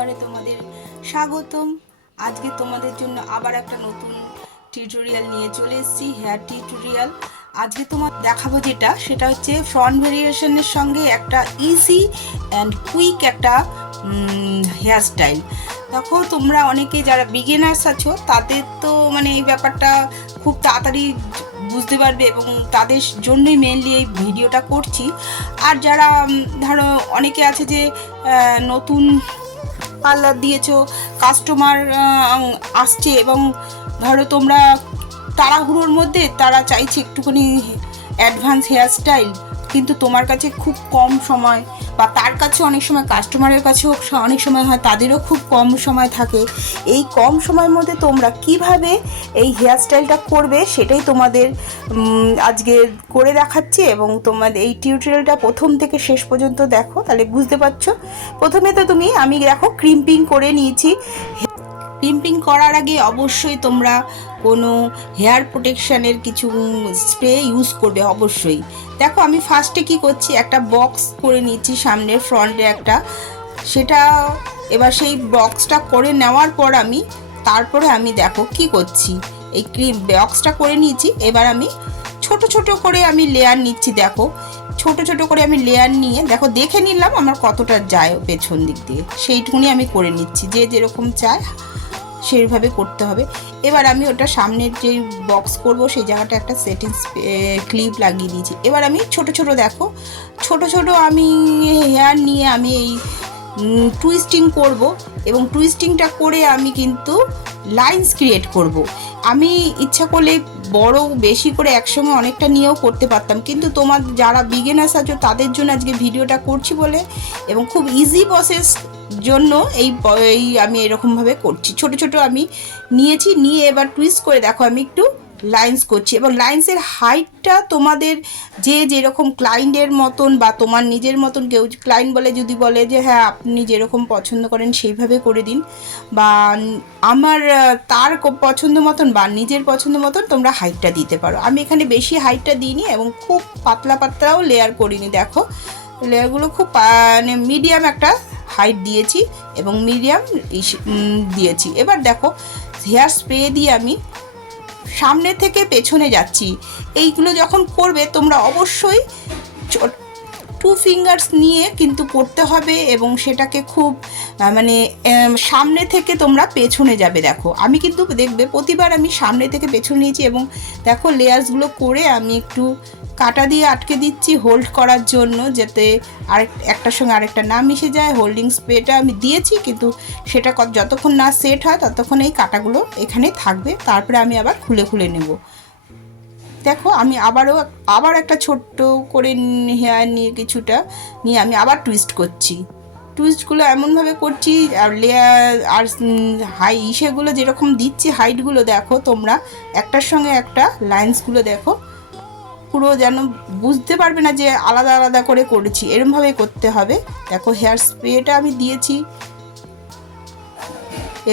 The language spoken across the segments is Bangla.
খাবারে তোমাদের স্বাগতম। আজকে তোমাদের জন্য আবার একটা নতুন টিউটোরিয়াল নিয়ে চলে এসেছি, হেয়ার টিউটোরিয়াল। আজকে তোমার দেখাবো সেটা হচ্ছে ফ্রন্ট ভেরিয়েশনের সঙ্গে একটা ইজি অ্যান্ড কুইক একটা হেয়ার স্টাইল। দেখো, তোমরা অনেকে যারা বিগিনার্স আছো তাদের তো মানে এই ব্যাপারটা খুব তাড়াতাড়ি বুঝতে পারবে এবং তাদের জন্যই মেনলি এই ভিডিওটা করছি। আর যারা ধরো অনেকে আছে যে নতুন পার্লার দিয়েছো, কাস্টমার আসছে এবং ধরো তোমরা তাড়াহুড়োর মধ্যে তারা চাইছে একটুখানি অ্যাডভান্স হেয়ার স্টাইল, কিন্তু তোমার কাছে খুব কম সময়, বা তার কাছে অনেক সময় কাস্টমারের কাছেও অনেক সময় হয় তাদেরও খুব কম সময় থাকে। এই কম সময়ের মধ্যে তোমরা কিভাবে এই হেয়ার স্টাইলটা করবে সেটাই তোমাদের আজকে করে দেখাচ্ছি। এবং তোমাদের এই টিউটোরিয়ালটা প্রথম থেকে শেষ পর্যন্ত দেখো, তাহলে বুঝতে পারছো। প্রথমে তো আমি দেখো ক্রিম্পিং করে নিয়েছি। ক্রিম্পিং করার আগে অবশ্যই তোমরা কোনো হেয়ার প্রোটেকশানের কিছু স্প্রে ইউজ করবে অবশ্যই। দেখো, আমি ফার্স্টে কি করছি, একটা বক্স করে নিচ্ছি সামনে ফ্রন্টে একটা, সেটা এবার সেই বক্সটা করে নেওয়ার পর তারপরে আমি দেখো কি করছি, এই বক্সটা করে নিয়েছি। এবার আমি ছোট ছোট করে আমি লেয়ার নিচ্ছি। দেখো, ছোট ছোট করে আমি লেয়ার নিয়ে দেখো দেখে নিলাম আমার কতটা যায় পেছন দিক দিয়ে, সেইটুকুনি আমি করে নিচ্ছি। যে যেরকম চায় সেইভাবে করতে হবে। এবার আমি ওটা সামনের যে বক্স করব সেই জায়গাটা একটা সেটিং ক্লিপ লাগিয়ে দিয়েছি। এবার আমি ছোট ছোট দেখো ছোট ছোট আমি হেয়ার নিয়ে আমি এই টুইস্টিং করব, এবং টুইস্টিংটা করে আমি কিন্তু লাইন্স ক্রিয়েট করব। আমি ইচ্ছা করলে বড় বেশি করে একসঙ্গে অনেকটা নিয়েও করতে পারতাম, কিন্তু তোমার যারা বিগিনার্স আছো তাদের জন্য আজকে ভিডিওটা করছি বলে, এবং খুব ইজি প্রসেস জন্য এই আমি এরকমভাবে করছি। ছোট ছোট আমি নিয়েছি, নিয়ে এবার টুইস্ট করে দেখো আমি একটু লাইন্স করছি। এবং লাইন্সের হাইটটা তোমাদের যে যেরকম ক্লায়েন্টের মতন বা তোমার নিজের মতন, কেউ ক্লায়েন্ট যদি বলে যে হ্যাঁ আপনি যেরকম পছন্দ করেন সেইভাবে করে দিন, বা আমার তার পছন্দ মতন বা নিজের পছন্দ মতন তোমরা হাইটটা দিতে পারো। আমি এখানে বেশি হাইটটা দিইনি এবং খুব পাতলা পাতলাও লেয়ার করিনি। দেখো, লেয়ারগুলো খুব মানে মিডিয়াম একটা হাইট দিয়েছি এবং মিডিয়াম দিয়েছি। এবার দেখো, হেয়ার স্প্রে দিয়ে আমি সামনে থেকে পেছনে যাচ্ছি। এইগুলো যখন করবে তোমরা অবশ্যই 2 ফিঙ্গার্স নিয়ে কিন্তু করতে হবে, এবং সেটাকে খুব মানে সামনে থেকে তোমরা পেছনে যাবে। দেখো, আমি কিন্তু দেখবে প্রতিবার আমি সামনে থেকে পেছনে নিয়েছি, এবং দেখো লেয়ার্সগুলো করে আমি একটু কাটা দিয়ে আটকে দিচ্ছি হোল্ড করার জন্য, যাতে একটার সঙ্গে আরেকটা না মিশে যায়। হোল্ডিং স্প্রেটা আমি দিয়েছি, কিন্তু সেটা যতক্ষণ না সেট হয় ততক্ষণ এই কাটাগুলো এখানে থাকবে। তারপরে আমি আবার খুলে খুলে নেব। দেখো, আমি আবার একটা ছোট্ট করে হেয়ার নিয়ে কিছুটা নিয়ে আমি আবার টুইস্ট করছি। টুইস্টগুলো এমনভাবে করছি, আর লেয়ার আর সেগুলো যেরকম দিচ্ছি হাইটগুলো দেখো তোমরা একটার সঙ্গে একটা লাইন্সগুলো দেখো পুরো যেন বুঝতে পারবে না যে আলাদা আলাদা করে করেছি, এরমভাবে করতে হবে। দেখো, হেয়ার স্প্রেটা আমি দিয়েছি,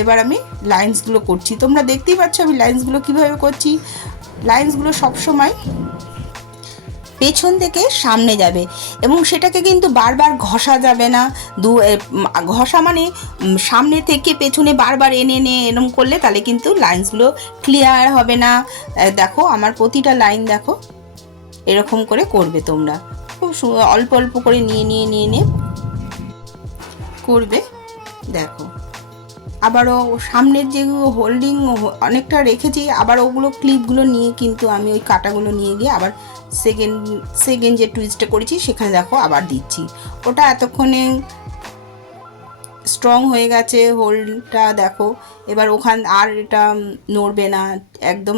এবার আমি লাইন্সগুলো করছি। তোমরা দেখতেই পাচ্ছ আমি লাইন্সগুলো কীভাবে করছি। লাইন্সগুলো সবসময় পেছন থেকে সামনে যাবে, এবং সেটাকে কিন্তু বারবার ঘষা যাবে না। ঘষা মানে সামনে থেকে পেছনে বারবার এনে এনে এরম করলে তাহলে কিন্তু লাইন্সগুলো ক্লিয়ার হবে না। দেখো, আমার প্রতিটা লাইন দেখো এরকম করে করবে তোমরা, খুব অল্প অল্প করে নিয়ে নিয়ে নিয়ে নিয়ে করবে। দেখো, আবারও সামনের যে হোল্ডিং অনেকটা রেখেছি, আবার ওগুলো ক্লিপগুলো নিয়ে কিন্তু আমি ওই কাটাগুলো নিয়ে গিয়ে আবার সেকেন্ড যে টুইস্টটা করেছি সেখানে দেখো আবার দিচ্ছি। ওটা এতক্ষণে স্ট্রং হয়ে গেছে হোল্ডটা। দেখো, এবার আর এটা নড়বে না, একদম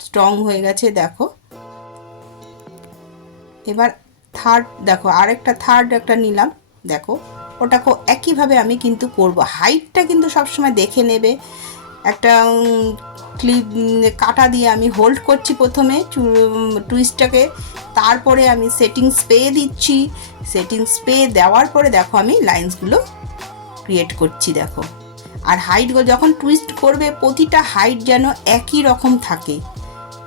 স্ট্রং হয়ে গেছে। দেখো, এবার থার্ড একটা নিলাম। দেখো, ওটাকে একইভাবে আমি কিন্তু করব। হাইটটা কিন্তু সবসময় দেখে নেবে। একটা ক্লিপ কাটা দিয়ে আমি হোল্ড করছি প্রথমে টুইস্টটাকে, তারপরে আমি সেটিং স্প্রে দিচ্ছি। সেটিং স্প্রে দেওয়ার পরে দেখো আমি লাইন্সগুলো ক্রিয়েট করছি। দেখো, আর হাইটগুলো যখন টুইস্ট করবে প্রতিটা হাইট যেন একই রকম থাকে,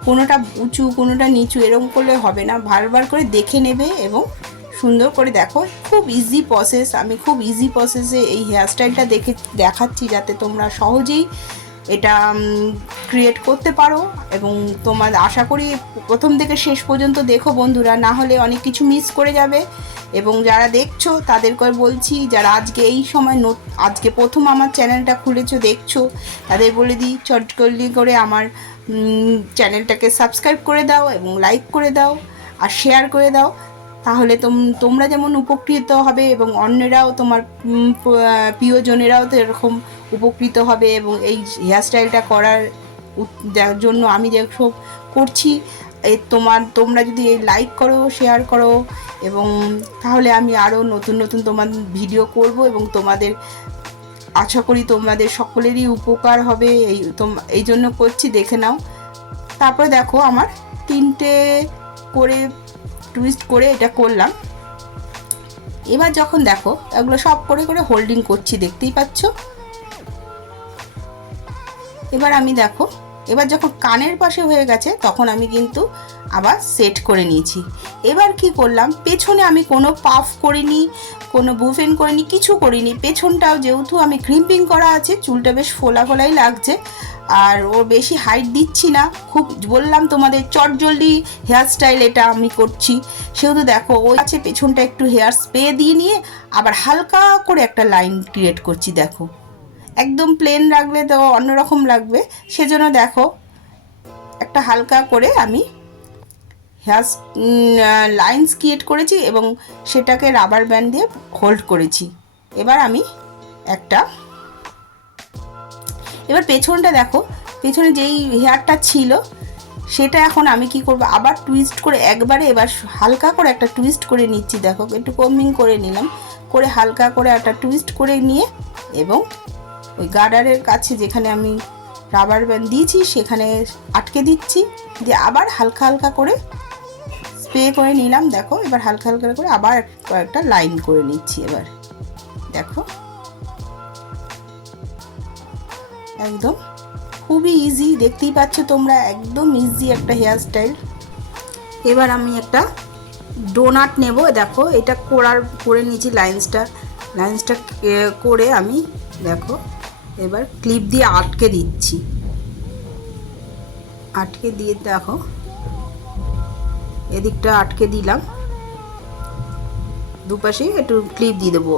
কোনোটা উঁচু কোনোটা নিচু এরকম করলে হবে না। বারবার করে দেখে নেবে এবং সুন্দর করে দেখো, খুব ইজি প্রসেস। আমি খুব ইজি প্রসেসে এই হেয়ারস্টাইলটা দেখাচ্ছি যাতে তোমরা সহজেই এটা ক্রিয়েট করতে পারো। এবং তোমার আশা করি প্রথম থেকে শেষ পর্যন্ত দেখো বন্ধুরা, না হলে অনেক কিছু মিস করে যাবে। এবং যারা দেখছো তাদেরকে বলছি, যারা আজকে এই সময় আজকে প্রথম আমার চ্যানেলটা খুলেছো দেখছো, তাদের বলে দিই চটজলদি করে আমার চ্যানেলটাকে সাবস্ক্রাইব করে দাও এবং লাইক করে দাও আর শেয়ার করে দাও। তাহলে তোমরা যেমন উপকৃত হবে এবং অন্যরাও, তোমার প্রিয়জনেরাও তো এরকম উপকৃত হবে। এবং এই হেয়ারস্টাইলটা করার জন্য আমি যেসব করছি, তোমরা যদি লাইক করো, শেয়ার করো, এবং তাহলে আমি আরও নতুন নতুন তোমার ভিডিও করব এবং তোমাদের আশা করি তোমাদের সকলেরই উপকার হবে। এই জন্য করছি, দেখে নাও। তারপরে দেখো আমার 3টে করে টুইস্ট করে এটা করলাম। এবার যখন দেখো এগুলো সব করে করে হোল্ডিং করছি, দেখতেই পাচ্ছ। এবার আমি দেখো, এবার যখন কানের পাশে হয়ে গেছে তখন আমি কিন্তু আবার সেট করে নিয়েছি। এবার কি করলাম, পেছনে আমি কোনো পাফ করিনি, কোনো বুফেন করিনি, কিছু করিনি। পেছনটাও যেহেতু আমি ক্রিম্পিং করা আছে, চুলটা বেশ ফোলা ফোলাই লাগছে, আর ওর বেশি হাইট দিচ্ছি না। খুব বললাম তোমাদের চটজলদি হেয়ারস্টাইল এটা আমি করছি, সেহেতু দেখো ওই আছে পেছনটা একটু হেয়ার স্প্রে দিয়ে নিয়ে আবার হালকা করে একটা লাইন ক্রিয়েট করছি। দেখো একদম প্লেন রাখলে তো অন্যরকম লাগবে, সেজন্য দেখো একটা হালকা করে আমি হেয়ার লাইন্স ক্রিয়েট করেছি এবং সেটাকে রাবার ব্যান্ড দিয়ে হোল্ড করেছি। এবার আমি এবার পেছনটা দেখো, পেছনে যেই হেয়ারটা ছিল সেটা এখন আমি কি করব, আবার টুইস্ট করে একবারে এবার হালকা করে একটা টুইস্ট করে নিচ্ছি। দেখো একটু কম্বিং করে নিলাম, করে হালকা করে একটা টুইস্ট করে নিয়ে এবং ওই গার্ডারের কাছে যেখানে আমি রাবার ব্যান্ড দিয়েছি সেখানে আটকে দিচ্ছি, দিয়ে আবার হালকা হালকা করে স্প্রে করে নিলাম। দেখো এবার হালকা হালকা করে আবার কয়েকটা লাইন করে নিচ্ছি। এবার দেখো একদম খুবই ইজি, দেখতেই পাচ্ছ তোমরা, একদম ইজি একটা হেয়ারস্টাইল। এবার আমি একটা ডোনাট নেব। দেখো এটা করে নিয়েছি লাইন্সটা করে আমি দেখো এবার ক্লিপ দিয়ে আটকে দিচ্ছি। আটকে দিয়ে দেখো এদিকটা আটকে দিলাম, দুপাশে একটু ক্লিপ দিয়ে দেবো।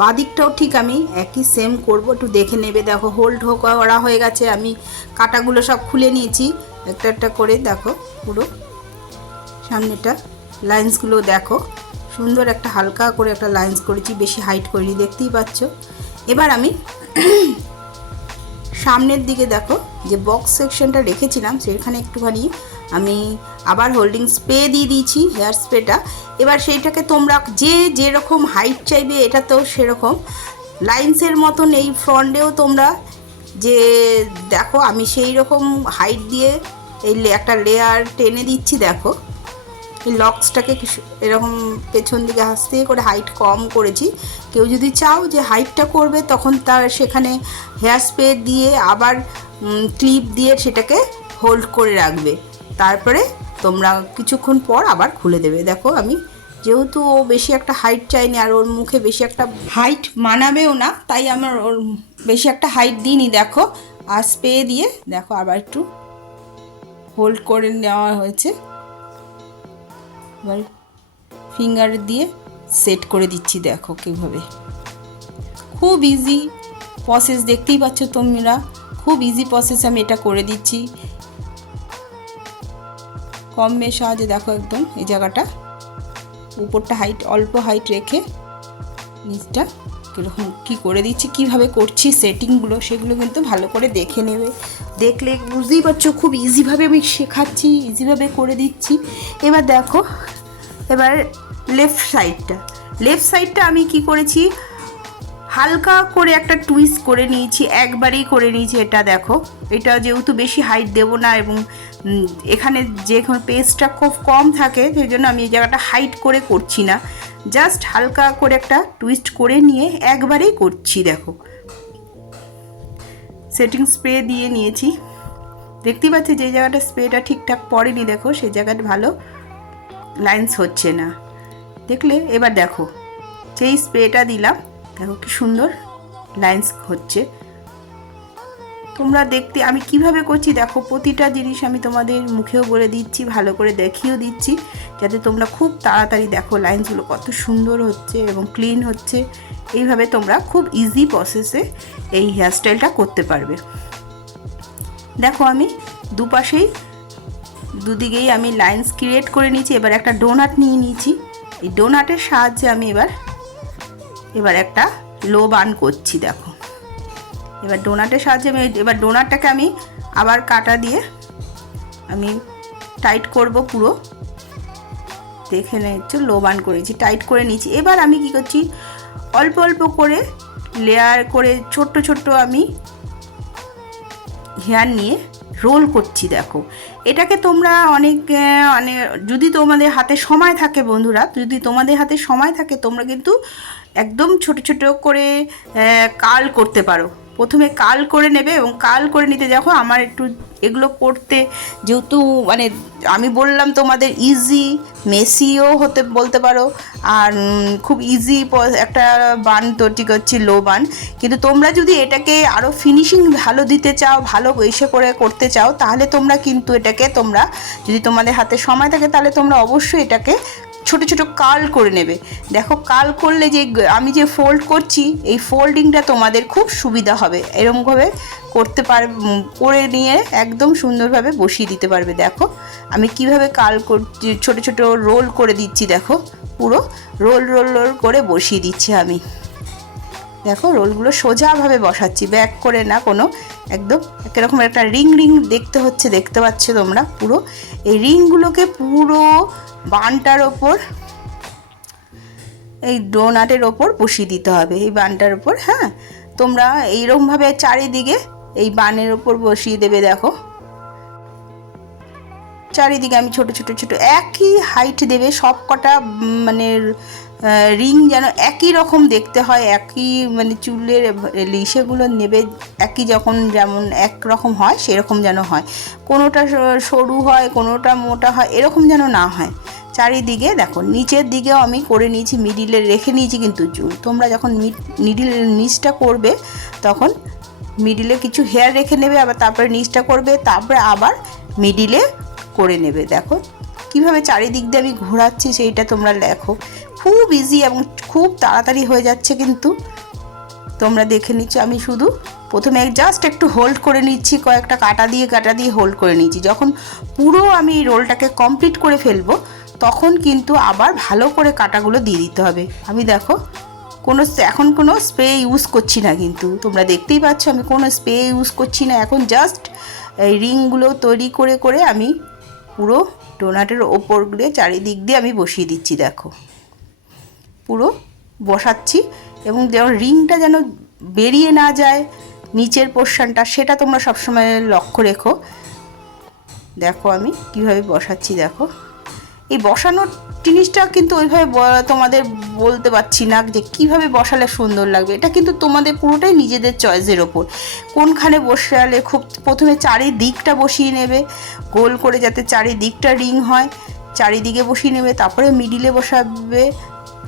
বাদিকটাও ঠিক আমি একই সেম করব, একটু দেখে নেবে। দেখো হোল্ড করা হয়ে গেছে, আমি কাটাগুলো সব খুলে নিয়েছি একটা একটা করে। দেখো পুরো সামনেটা লাইন্সগুলো দেখো সুন্দর একটা হালকা করে একটা লাইন্স করেছি, বেশি হাইট করিনি, দেখতেই পাচ্ছ। এবার আমি সামনের দিকে দেখো যে বক্স সেকশনটা রেখেছিলাম সেখানে একটুখানি আমি আবার হোল্ডিং স্প্রে দিয়ে দিয়েছি, হেয়ার স্প্রেটা। এবার সেইটাকে তোমরা যেরকম হাইট চাইবে, এটা তো সেরকম লাইন্সের মতন এই ফ্রন্টেও তোমরা যে দেখো আমি সেই রকম হাইট দিয়ে এই একটা লেয়ার টেনে দিচ্ছি। দেখো এই লক্সটাকে এরকম পেছন দিকে আস্তে করে হাইট কম করেছি। কেউ যদি চাও যে হাইটটা করবে তখন তার সেখানে হেয়ার স্প্রে দিয়ে আবার ক্লিপ দিয়ে সেটাকে হোল্ড করে রাখবে, তারপরে তোমরা কিছুক্ষণ পর আবার খুলে দেবে। দেখো আমি যেহেতু ও বেশি একটা হাইট চাইনি আর ওর মুখে বেশি একটা হাইট মানাবেও না, তাই আমার ওর বেশি একটা হাইট দিইনি। দেখো আর স্প্রে দিয়ে দেখো আবার একটু হোল্ড করে নেওয়া হয়েছে। এবার ফিঙ্গার দিয়ে সেট করে দিচ্ছি। দেখো কীভাবে, খুব ইজি প্রসেস, দেখতেই পাচ্ছ তোমরা, খুব ইজি প্রসেস আমি এটা করে দিচ্ছি কমের সাহায্যে। দেখো একদম এই জায়গাটা উপরটা হাইট অল্প হাইট রেখে নিচটা কীরকম কী করে দিচ্ছি, কীভাবে করছি সেটিংগুলো, সেগুলো কিন্তু ভালো করে দেখে নেবে। দেখলে বুঝতেই পারছো খুব ইজিভাবে আমি শেখাচ্ছি, ইজিভাবে করে দিচ্ছি। এবার দেখো এবার লেফট সাইডটা আমি কি করেছি, হালকা করে একটা টুইস্ট করে নিয়েছি, একবারেই করে নিয়েছি। এটা দেখো, এটা যেহেতু বেশি হাইট দেবো না এবং এখানে যে পেস্টটা খুব কম থাকে সেই জন্য আমি এই জায়গাটা হাইট করে করছি না, জাস্ট হালকা করে একটা টুইস্ট করে নিয়ে একবারেই করছি। দেখো সেটিং স্প্রে দিয়ে নিয়েছি, দেখতেই পাচ্ছি যে জায়গাটা স্প্রেটা ঠিকঠাক পড়েনি, দেখো সেই জায়গাটা ভালো লাইন্স হচ্ছে না, দেখলে? এবার দেখো যেই স্প্রেটা দিলাম, দেখো কি সুন্দর লাইন্স হচ্ছে। তোমরা দেখতে আমি কিভাবে করছি দেখো, প্রতিটা জিনিস আমি তোমাদের মুখেও বলে দিচ্ছি, ভালো করে দেখিয়েও দিচ্ছি, যাতে তোমরা খুব তাড়াতাড়ি দেখো লাইন্সগুলো কত সুন্দর হচ্ছে এবং ক্লিন হচ্ছে। এইভাবে তোমরা খুব ইজি প্রসেসে এই হেয়ারস্টাইলটা করতে পারবে। দেখো আমি দুপাশেই দুদিকেই আমি লাইন্স ক্রিয়েট করে নিয়েছি। এবার একটা ডোনাট নিয়ে নিয়েছি। এই ডোনাটের সাহায্যে আমি এবার একটা লো বান করছি। দেখো এবার ডোনাটের সাহায্যে আমি এবার ডোনাটটাকে আমি আবার কাটা দিয়ে আমি টাইট করব পুরো। দেখে নিচ্ছি লো বান করেছি, টাইট করে নিয়েছি। এবার আমি কি করছি, অল্প অল্প করে লেয়ার করে ছোট্ট ছোট্ট আমি হেয়ার নিয়ে রোল করছি। দেখো এটাকে তোমরা অনেক যদি তোমাদের হাতে সময় থাকে বন্ধুরা, যদি তোমাদের হাতে সময় থাকে তোমরা কিন্তু একদম ছোট ছোট করে কার্ল করতে পারো। প্রথমে কার্ল করে নেবে এবং কার্ল করে নিতে দেখো আমার একটু এগুলো করতে যেহেতু মানে আমি বললাম তোমাদের ইজি মেসিও হতে বলতে পারো, আর খুব ইজি একটা বান তৈরি করছি, লো বান। কিন্তু তোমরা যদি এটাকে আরও ফিনিশিং ভালো দিতে চাও, ভালো এসে করে করতে চাও, তাহলে তোমরা কিন্তু এটাকে তোমরা যদি তোমাদের হাতে সময় থাকে তাহলে তোমরা অবশ্যই এটাকে ছোট ছোট কার্ল করে নেবে। দেখো কার্ল করলে যে আমি যে ফোল্ড করছি এই ফোল্ডিংটা তোমাদের খুব সুবিধা হবে। এরকমভাবে করতে করে নিয়ে একদম সুন্দরভাবে বসিয়ে দিতে পারবে। দেখো আমি কিভাবে কার্ল করছি, ছোট ছোট রোল করে দিচ্ছি। দেখো পুরো রোল রোল রোল করে বসিয়ে দিচ্ছি আমি। দেখো রোলগুলো সোজাভাবে বসাচ্ছি, ব্যাক করে না কোনো, একদম একরকম একটা রিং রিং দেখতে হচ্ছে, দেখতে পাচ্ছ তোমরা। পুরো এই রিংগুলোকে পুরো বানটার ওপর, এই ডোনাটের ওপর বসিয়ে দিতে হবে, এই বানটার ওপর। হ্যাঁ, তোমরা এইরকমভাবে চারিদিকে এই বানের ওপর বসিয়ে দেবে। দেখো চারিদিকে আমি ছোট ছোট ছোট একই হাইট দেবে, সব কটা মানে রিং যেন একই রকম দেখতে হয়, একই মানে চুলের লিশেগুলো নেবে একই, যখন যেমন একরকম হয় সেরকম যেন হয়, কোনোটা সরু হয় কোনোটা মোটা হয় এরকম যেন না হয়। চারিদিকে দেখো নিচের দিকেও আমি করে নিয়েছি, মিডিলে রেখে নিয়েছি কিন্তু চুল। তোমরা যখন নিচটা করবে তখন মিডিলে কিছু হেয়ার রেখে নেবে, আবার তারপরে নিচটা করবে, তারপরে আবার মিডিলে করে নেবে। দেখো কিভাবে চারিদিক দিয়ে আমি ঘোরাচ্ছি সেইটা তোমরা দেখো, খুব ইজি এবং খুব তাড়াতাড়ি হয়ে যাচ্ছে। কিন্তু তোমরা দেখে নিচ্ছ আমি শুধু প্রথমে জাস্ট একটু হোল্ড করে নিচ্ছি, কয়েকটা কাটা দিয়ে হোল্ড করে নিচ্ছি। যখন পুরো আমি রোলটাকে কমপ্লিট করে ফেলবো তখন কিন্তু আবার ভালো করে কাটাগুলো দিয়ে দিতে হবে। আমি দেখো এখন কোনো স্প্রে ইউজ করছি না, কিন্তু তোমরা দেখতেই পাচ্ছ আমি কোনো স্প্রে ইউজ করছি না। এখন জাস্ট এই রিংগুলো তৈরি করে করে আমি পুরো ডোনাটের ওপর দিয়ে চারিদিক দিয়ে আমি বসিয়ে দিচ্ছি। দেখো পুরো বসাচ্ছি এবং যেন রিংটা যেন বেরিয়ে না যায় নিচের পোর্শনটা, সেটা তোমরা সবসময় লক্ষ্য রেখো। দেখো আমি কিভাবে বসাচ্ছি। দেখো এই বসানোর জিনিসটা কিন্তু ওইভাবে তোমাদের বলতে পারছি না যে কিভাবে বসালে সুন্দর লাগবে। এটা কিন্তু তোমাদের পুরোটাই নিজেদের চয়েসের ওপর, কোনখানে বসালে খুব প্রথমে চারিদিকটা বসিয়ে নেবে গোল করে, যাতে চারিদিকটা রিং হয়, চারিদিকে বসিয়ে নেবে, তারপরে মিডিলে বসাবে,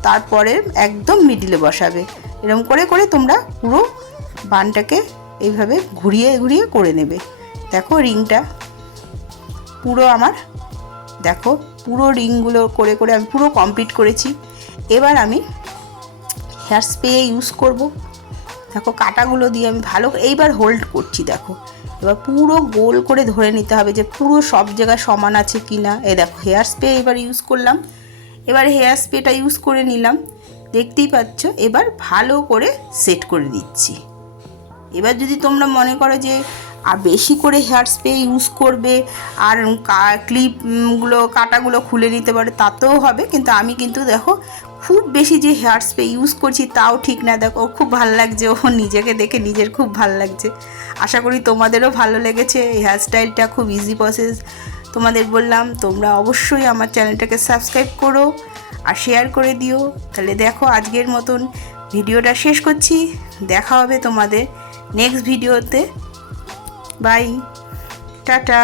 তারপরে একদম মিডিলে বসাবে। এরকম করে করে তোমরা পুরো বানটাকে এইভাবে ঘুরিয়ে ঘুরিয়ে করে নেবে। দেখো রিংটা পুরো আমার, দেখো পুরো রিংগুলো করে করে আমি পুরো কমপ্লিট করেছি। এবার আমি হেয়ার স্প্রে ইউজ করব। দেখো কাটাগুলো দিয়ে আমি ভালো এইবার হোল্ড করছি। দেখো এবার পুরো গোল করে ধরে নিতে হবে যে পুরো সব জায়গায় সমান আছে কি না। দেখো হেয়ার স্প্রে এবার ইউজ করলাম, এবার হেয়ার স্প্রেটা ইউজ করে নিলাম, দেখতেই পাচ্ছ। এবার ভালো করে সেট করে দিচ্ছি। এবার যদি তোমরা মনে করো যে আর বেশি করে হেয়ার স্প্রে ইউজ করবে আর ক্লিপগুলো কাটাগুলো খুলে নিতে পারে তাতেও হবে, কিন্তু আমি কিন্তু দেখো খুব বেশি যে হেয়ার স্প্রে ইউজ করছি তাও ঠিক না। দেখো খুব ভালো লাগছে, ও নিজেকে দেখে নিজের খুব ভালো লাগছে। আশা করি তোমাদেরও ভালো লেগেছে। এই হেয়ারস্টাইলটা খুব ইজি প্রসেস তোমাদের বললাম। তোমরা অবশ্যই আমার চ্যানেলটাকে সাবস্ক্রাইব করো আর শেয়ার করে দিও। তাহলে দেখো আজকের মতন ভিডিওটা শেষ করছি, দেখা হবে তোমাদের নেক্সট ভিডিওতে। Bye, tata.